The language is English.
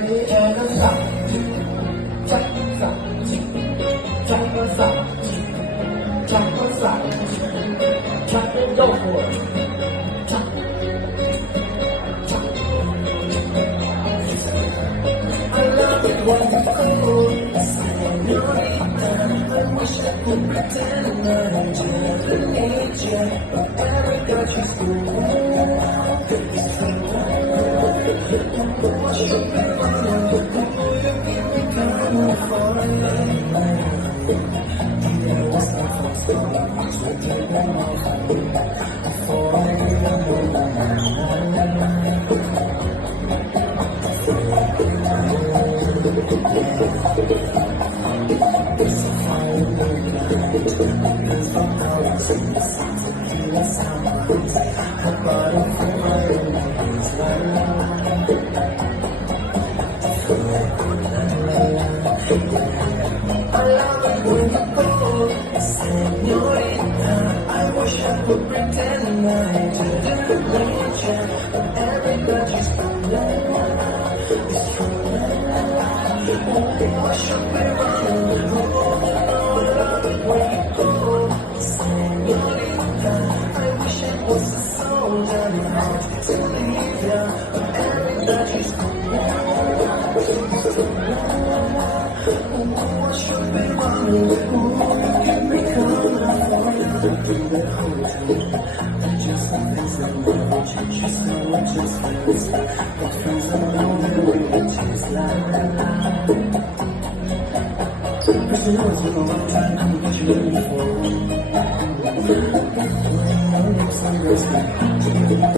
ready and a stop. Check us out. Check us out. Check us out. Check and go for it. Check. Check. I love it when you call. I wish I could pretend I never need you, but every got you school. What should be running? You give me time for a night. You was not for so long, so take me off. Before I even know it's a fire because the colors in the sound of the sound of the body for my own I love it when you call, señorita. I wish I could pretend I didn't need you, but every touch is I should be running. Oh, I love it when you call, señorita. I wish I was a soldier, not to leave ya, but every touch is I should be running. Oh, you give me color for you. I just want this and love you. Just know I just feels like the friends I know the way that she's like. Cause you know it's been a long time coming, but you're ready for it.